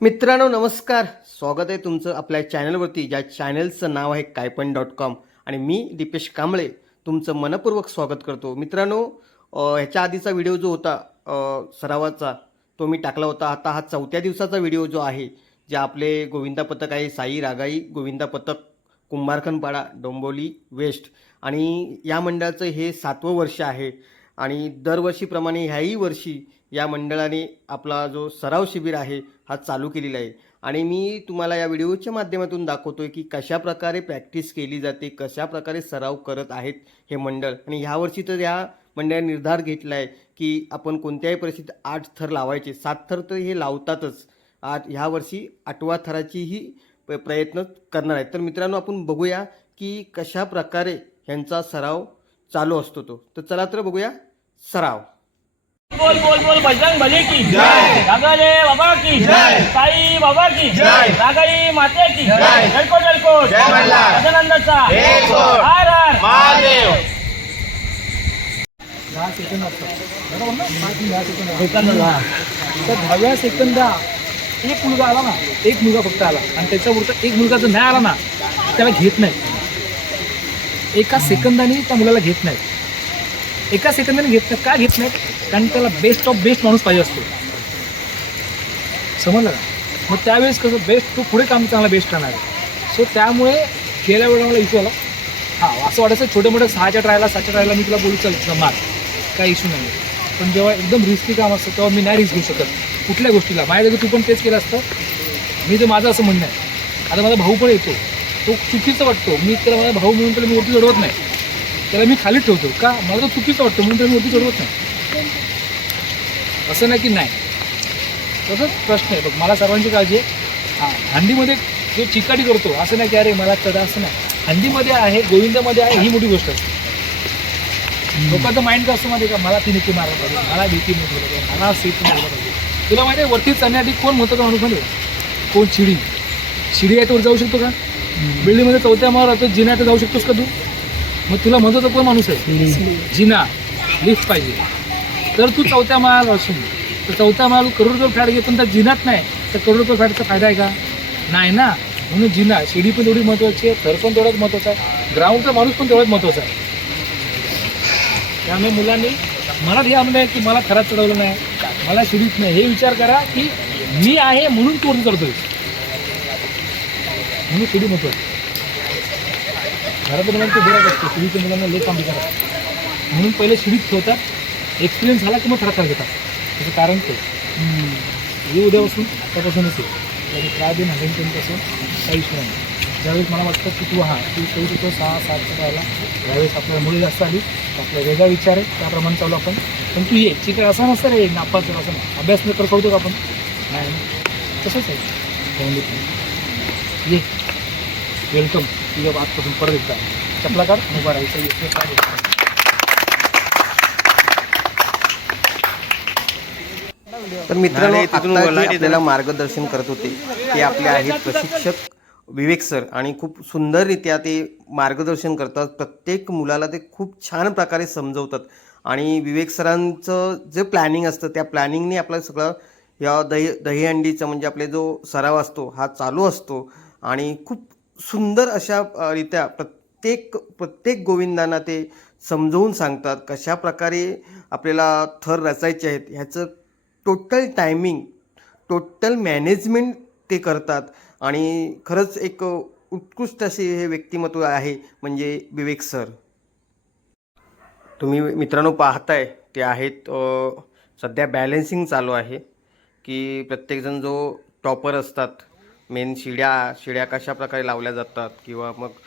मित्रांनो नमस्कार. स्वागत आहे तुमचं आपल्या चॅनलवरती. ज्या चॅनलचं नाव आहे कायपण डॉट कॉम आणि मी दीपेश कांबळे तुमचं मनपूर्वक स्वागत करतो. मित्रांनो ह्याच्या आधीचा व्हिडिओ जो होता सरावाचा तो मी टाकला होता. आता हा चौथ्या दिवसाचा व्हिडिओ जो आहे जे आपले गोविंदा पथक आहे साई रागाई गोविंदा पथक कुंभारखनपाडा डोंबोली वेस्ट. आणि या मंडळाचं हे सातवं वर्ष आहे आणि दरवर्षीप्रमाणे ह्याही वर्षी या मंडळाने आपला जो सराव शिबिर आहे हा चालू केलेला आहे. आणि मी तुम्हाला या व्हिडिओच्या माध्यमातून दाखवतो आहे की कशा प्रकारे प्रॅक्टिस केली जाते कशा प्रकारे सराव करत आहेत हे मंडळ. आणि ह्यावर्षी तर या मंडळाने निर्धार घेतला आहे की आपण कोणत्याही परिस्थितीत आठ थर लावायचे. सात थर तर हे लावतातच. आठ ह्या वर्षी आठवा थराचीही प्रयत्न करणार आहेत. तर मित्रांनो आपण बघूया की कशा प्रकारे ह्यांचा सराव चालू असतो तो. तर चला तर बघूया सराव. बोल बोल बोल बजरंग बली की जय। रागाले बाबा की जय। साई बाबा की जय। रागाई माते की जय। जलको जलको जय मल्हार. गजानंदाचा एक सोड. हर हर। महादेव। दहा सेकंद असतात बरोबर ना पाच दहा सेकंद सेकंद दहा तर दहाव्या सेकंदा एक मुलगा आला ना एक मुलगा फक्त आला. आणि त्याच्यावरचा एक मुलगा जर नाही आला ना त्याला घेत नाही. एका सेकंदाने त्या मुलाला घेत नाही. एका सेकंदाने घेत नाही. का घेत नाही? कारण त्याला बेस्ट ऑफ बेस्ट माणूस पाहिजे असतो. समजलं का? मग त्यावेळेस कसं बेस्ट तो पुढे काम चांगला बेस्ट राहणार आहे. सो त्यामुळे गेल्या वेळेला मला इश्यू आला. हां असं वाटायचं छोटे मोठे सहाच्या ट्रायला सातच्या ट्रायला मी तुला बोलू चल मार. काही इश्यू नाही पण जेव्हा एकदम रिस्की काम असतं तेव्हा मी नाही रिस्क घेऊ शकत. कुठल्या गोष्टीला? माझ्या जागी तू पण तेच केलं असतं. मी तर माझं असं म्हणणं आहे. आता माझा भाऊ पण येतो. तो चुकीचं वाटतो. मी त्याला माझा भाऊ म्हणून त्याला मी वरती चढवत नाही. त्याला मी खाली ठेवतो. का? मला तो चुकीचं वाटतं म्हणून त्याला मी वरती चढवत नाही. असं नाही की नाही. तसंच प्रश्न आहे. बघ मला सर्वांची काळजी आहे. हां हंडीमध्ये जो चिकाटी करतो असं नाही की अरे मला चढा असं नाही. हंडीमध्ये आहे गोविंदामध्ये आहे ही मोठी गोष्ट असते. लोकांचं माइंड कसं असतं माहिती का? मला ती नक्की मारायला पाहिजे. मला भीती नाही पाहिजे. मला सीट ठेवलं पाहिजे. तुला माहिती आहे वरती चढण्यासाठी कोण महत्त्वाचा माणूस म्हणजे कोण? शिडी. शिडी आहे तर जाऊ शकतो का? बिल्डिंगमध्ये चौथ्या मावर राहतो जिना तर जाऊ शकतोस का तू? मग तुला महत्त्वाचा कोण माणूस आहे? जिना. लिफ्ट पाहिजे. तर तू चौथ्या माळावर असून तर चौथ्या माळ करोड रुपये फ्लॅट घेतो तर जिनात नाही. तर करोड रुपये फ्लॅटचा फायदा आहे का? नाही ना. म्हणून जिना शिडी पण तेवढी महत्त्वाची आहे थर पण तेवढाच महत्त्वाचा आहे ग्राउंडचा माणूस पण तेवढाच महत्त्वाचा आहे. त्यामुळे मुलांनी मला हे आणलं आहे की मला खराब चढवलं नाही मला शिडीत नाही. हे विचार करा की मी आहे म्हणून तू वरती चढतोय. म्हणून शिडी महत्त्वाची घरात मुलांचं बरं असते शिडीच्या मुलांना लई काम करा म्हणून पहिले शिडीत ठेवतात. एक्सपिरियन्स झाला की मग थरात घेतात? त्याचं कारण ते. हे उद्यापासून आतापासूनच आहे. त्या दिन हंड्रेड टेनपासून काही इश्यू नाही. ज्यावेळेस मला वाटतं की तू हां तू करू शकतो सहा सात करायला ज्यावेळेस आपल्याला मुली जास्त आली तर आपला वेगळा विचार आहे. त्याप्रमाणे चालू आपण. पण तू ये. चिकट असा नसतं रे नापास असं नाही. अभ्यास न तर करतो आपण? नाही. तसंच आहे. ये. वेलकम तुझ्या आजपासून परत एकदा. चपला काढ. उभा राहायचं येतो काय तर मित्रांनो आता जे आपल्याला मार्गदर्शन करत होते ते आपले आहेत प्रशिक्षक विवेक सर आणि खूप सुंदररित्या ते मार्गदर्शन करतात. प्रत्येक मुलाला ते खूप छान प्रकारे समजवतात. आणि विवेक सरांचं जे प्लॅनिंग असतं त्या प्लॅनिंगने आपलं सगळं या दही दहीहंडीचा म्हणजे आपले जो सराव असतो हा चालू असतो. आणि खूप सुंदर अशा रित्या प्रत्येक प्रत्येक गोविंदांना ते समजवून सांगतात कशा प्रकारे आपल्याला थर रचायचे आहेत ह्याचं टोटल टायमिंग टोटल मॅनेजमेंट ते करतात. आणि खरंच एक उत्कृष्ट असे हे व्यक्तिमत्व आहे म्हणजे विवेक सर. तुम्ही मित्रांनो पाहताय ते आहेत सध्या बॅलेन्सिंग चालू आहे की प्रत्येकजण जो टॉपर असतात मेन शिड्या शिड्या कशा प्रकारे लावल्या जातात किंवा मग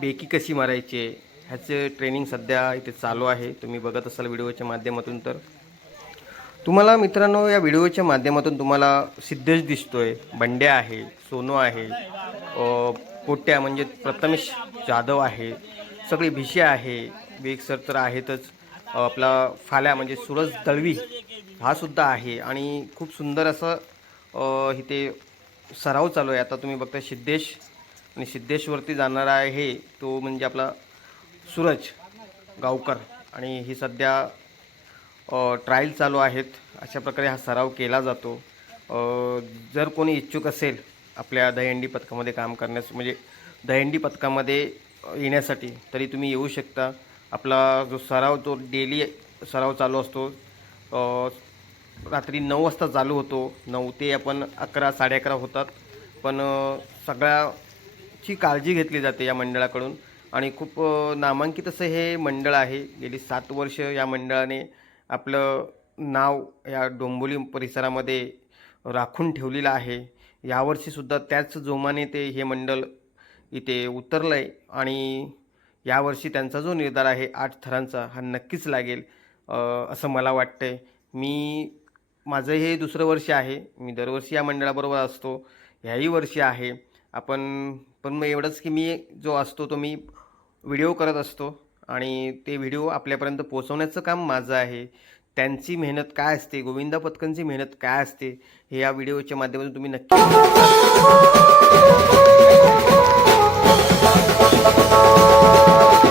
बेकी कशी मारायची ह्याचे ट्रेनिंग सध्या इथे चालू आहे. तुम्ही बघत असाल व्हिडिओच्या माध्यमातून तर. तुम्हाला मित्रांनो या व्हिडिओच्या माध्यमातून तुम्हाला सिद्धेश दिसतोय बंड्या आहे सोनो आहे पोट्या म्हणजे प्रथमेश जाधव आहे सगळी भिष्या आहे वेग सर तर आहेतच आपला फाल्या म्हणजे सूरज दळवी हा सुद्धा आहे आणि खूप सुंदर असं इथे सराव चालू आहे. आता तुम्ही बघता सिद्धेश आणि सिद्धेशवरती जाणारा आहे तो म्हणजे आपला सूरज गावकर आणि ही सध्या ट्रायल चालू आहेत. अशा प्रकारे हा सराव केला जातो. जर कोणी इच्छुक असेल आपल्या दहीहंडी पथकामध्ये काम करण्यास म्हणजे दहीहंडी पथकामध्ये येण्यासाठी तरी तुम्ही येऊ शकता. आपला जो सराव जो डेली सराव चालू असतो रात्री नऊ वाजता चालू होतो. नऊ ते आपण अकरा साडे अकरा होतात. पण सगळ्याची काळजी घेतली जाते या मंडळाकडून. आणि खूप नामांकित असं हे मंडळ आहे. गेली सात वर्ष या मंडळाने आपलं नाव या डोंबोली परिसरामध्ये राखून ठेवलेलं आहे. यावर्षीसुद्धा त्याच जोमाने ते हे मंडळ इथे उतरलं आहे आणि यावर्षी त्यांचा जो निर्धार आहे आठ थरांचा हा नक्कीच लागेल असं मला वाटतंय. मी माझं हे दुसरं वर्ष आहे. मी दरवर्षी या मंडळाबरोबर असतो. ह्याही वर्षी आहे. आपण पण मग एवढंच की मी जो असतो तो मी व्हिडिओ करत असतो. आणि ते व्हिडिओ आपल्यापर्यंत पोचवण्याचं काम माझं आहे. त्यांची मेहनत काय असते? गोविंदा पथकांची मेहनत काय असते? हे या व्हिडिओच्या माध्यमातून तुम्ही नक्की